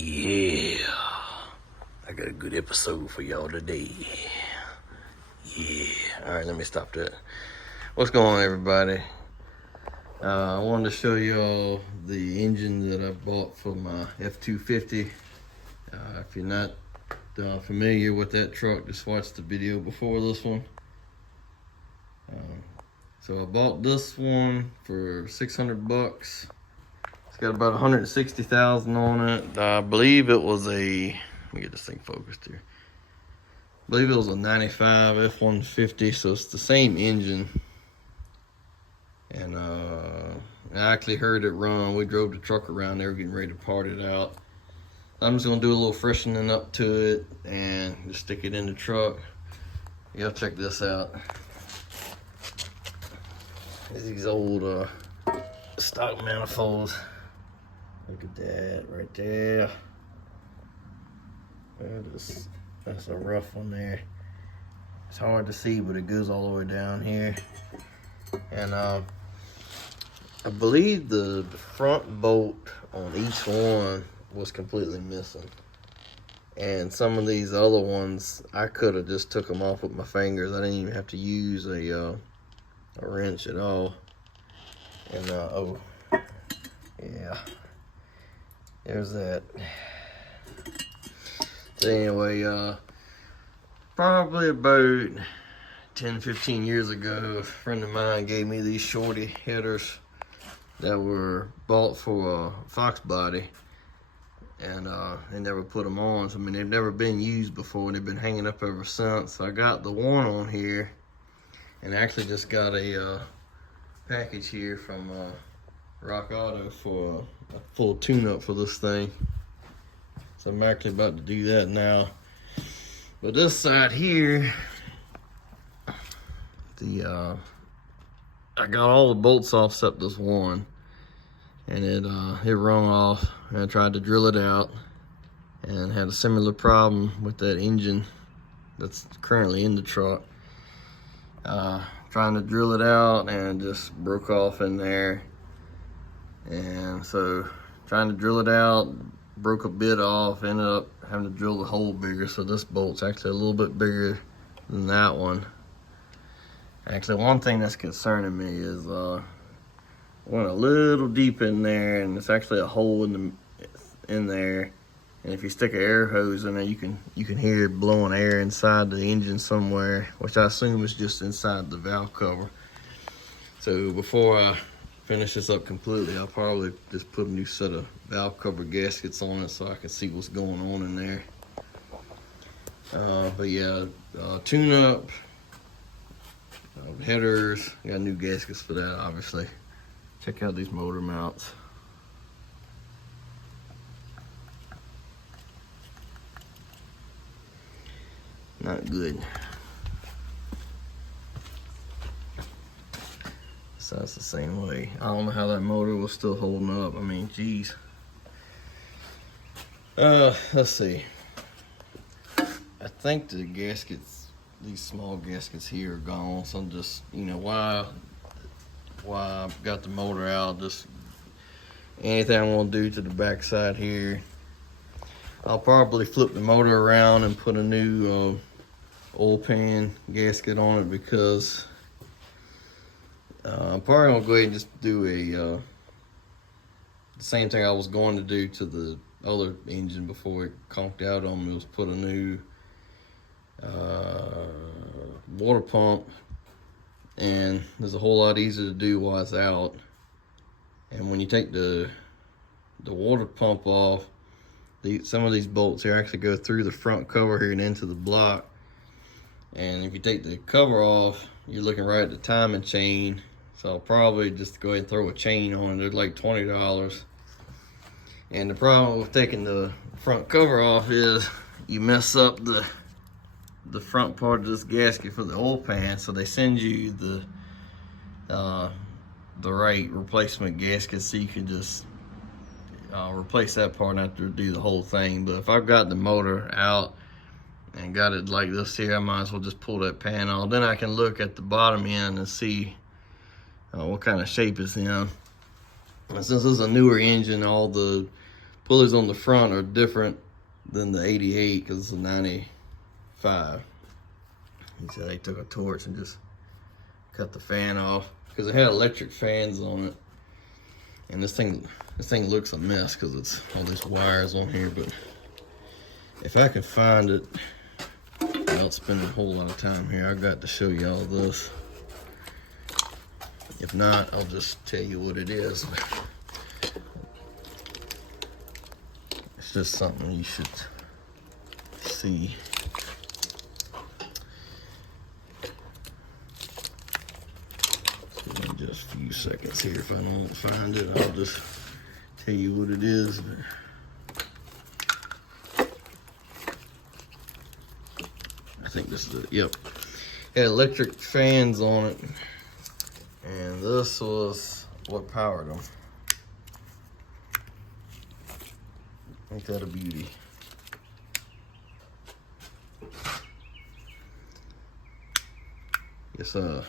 Yeah, I got a good episode for y'all today. Yeah, all right, let me stop that. What's going on, everybody? I wanted to show y'all the engine that I bought for my F250. If you're not familiar with that truck, just watch the video before this one. So I bought this one for $600. It's got about 160,000 on it. I believe it was a, let me get this thing focused here. I believe it was a 95 F150, so it's the same engine. And I actually heard it run. We drove the truck around there getting ready to part it out. I'm just gonna do a little freshening up to it and just stick it in the truck. Y'all check this out. These old stock manifolds. Look at that right there. That's a rough one there. It's hard to see, but it goes all the way down here. And I believe the front bolt on each one was completely missing. And some of these other ones, I could have just took them off with my fingers. I didn't even have to use a wrench at all. And oh, yeah. There's that. So anyway, probably about 10-15 years ago, a friend of mine gave me these shorty headers that were bought for a Fox body, and they never put them on. So I mean, they've never been used before, and they've been hanging up ever since. So I got the one on here, and I actually just got a package here from Rock Auto for a full tune-up for this thing. So I'm actually about to do that now. But this side here, I got all the bolts off except this one, and it rung off. And I tried to drill it out, and had a similar problem with that engine that's currently in the truck. Trying to drill it out and just broke off in there. And so trying to drill it out, broke a bit off, ended up having to drill the hole bigger. So this bolt's actually a little bit bigger than that one. Actually, one thing that's concerning me is went a little deep in there, and it's actually a hole in there. And if you stick an air hose in there, you can hear it blowing air inside the engine somewhere, which I assume is just inside the valve cover. So before I finish this up completely, I'll probably just put a new set of valve cover gaskets on it so I can see what's going on in there. But yeah, tune up, headers, got new gaskets for that, obviously. Check out these motor mounts. Not good. So that's the same way. I don't know how that motor was still holding up. I mean, geez. Let's see. I think the gaskets, these small gaskets here are gone. So I'm just, while I've got the motor out, just anything I want to do to the back side here. I'll probably flip the motor around and put a new oil pan gasket on it, because I'm probably gonna go ahead and just do the same thing I was going to do to the other engine before it conked out on me, was put a new water pump, and it's a whole lot easier to do while it's out. And when you take the water pump off, some of these bolts here actually go through the front cover here and into the block. And if you take the cover off, you're looking right at the timing chain. So I'll probably just go ahead and throw a chain on it. They're like $20. And the problem with taking the front cover off is you mess up the front part of this gasket for the oil pan. So they send you the right replacement gasket, so you can just replace that part and have to do the whole thing. But if I've got the motor out and got it like this here, I might as well just pull that pan off. Then I can look at the bottom end and see what kind of shape it's in. And since this is a newer engine, all the pulleys on the front are different than the 88 because it's a 95. He said they took a torch and just cut the fan off because it had electric fans on it. And this thing looks a mess because it's all these wires on here. But if I can find it without spending a whole lot of time here, I got to show you all this. If not, I'll just tell you what it is. It's just something you should see. So in just a few seconds here, if I don't find it, I'll just tell you what it is. I think this is it. Yep. It had electric fans on it, and this was what powered them. Ain't that a beauty? Yes, so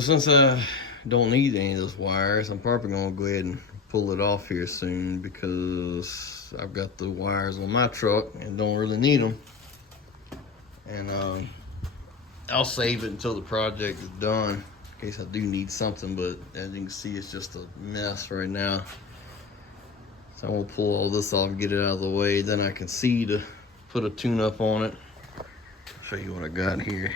since I don't need any of those wires, I'm probably gonna go ahead and pull it off here soon because I've got the wires on my truck and don't really need them. And I'll save it until the project is done in case I do need something, but as you can see, it's just a mess right now. So I'm gonna pull all this off and get it out of the way. Then I can see to put a tune-up on it. I'll show you what I got here.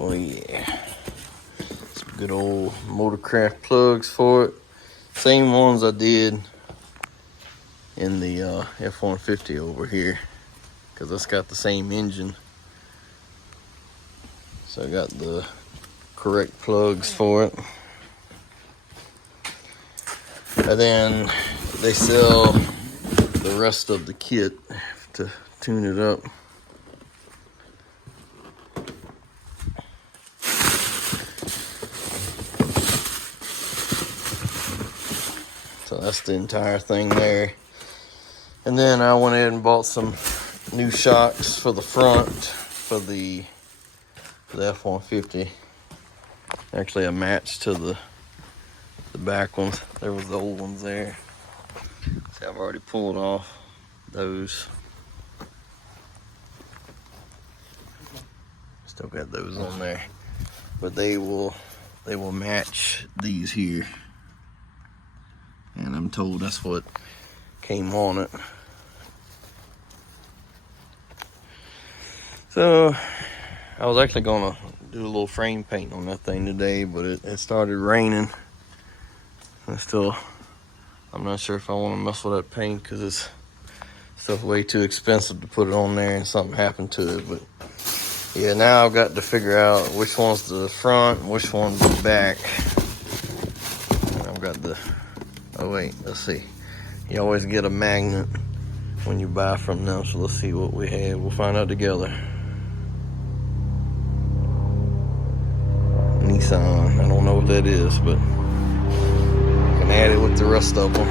Oh yeah, some good old Motorcraft plugs for it. Same ones I did in the F250 over here, because it's got the same engine. So I got the correct plugs for it. And then they sell the rest of the kit to tune it up. So that's the entire thing there. And then I went ahead and bought some new shocks for the front for the F250. Actually a match to the back ones. There was the old ones there. See, I've already pulled off those. Still got those on there. But they will match these here. And I'm told that's what came on it. So I was actually gonna do a little frame paint on that thing today, but it started raining. I'm not sure if I want to mess with that paint because it's still way too expensive to put it on there and something happened to it. But yeah, now I've got to figure out which one's the front and which one's the back. And I've got the, oh wait, let's see. You always get a magnet when you buy from them, so let's see what we have. We'll find out together. Nissan, I don't know what that is, but I can add it with the rest of them.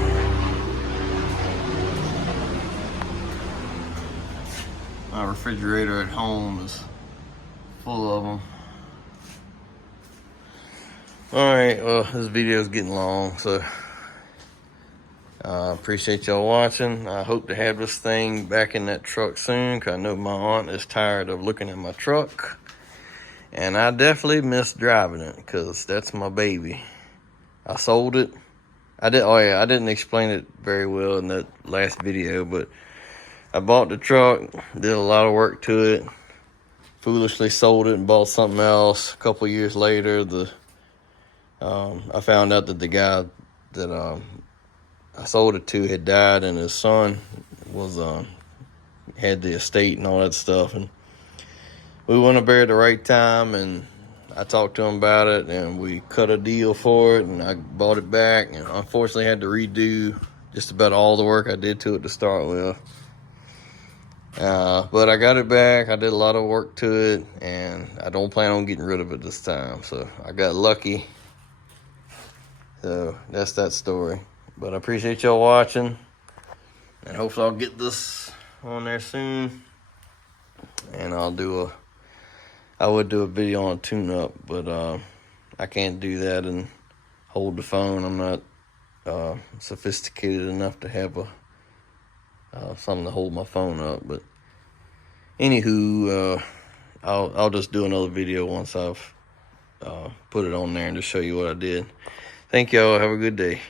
My refrigerator at home is full of them. Alright, well, this video is getting long, so I appreciate y'all watching. I hope to have this thing back in that truck soon, because I know my aunt is tired of looking at my truck. And I definitely miss driving it, because that's my baby. I sold it. I didn't explain it very well in that last video, but I bought the truck, did a lot of work to it, foolishly sold it and bought something else. A couple years later, I found out that the guy that I sold it to had died, and his son had the estate and all that stuff, and we went up there at the right time, and I talked to him about it, and we cut a deal for it, and I bought it back, and unfortunately had to redo just about all the work I did to it to start with. But I got it back. I did a lot of work to it, and I don't plan on getting rid of it this time. So I got lucky. So that's that story. But I appreciate y'all watching, and hopefully I'll get this on there soon. And I would do a video on a tune-up, but I can't do that and hold the phone. I'm not sophisticated enough to have something to hold my phone up. But anywho, I'll just do another video once I've put it on there and just show you what I did. Thank y'all. Have a good day.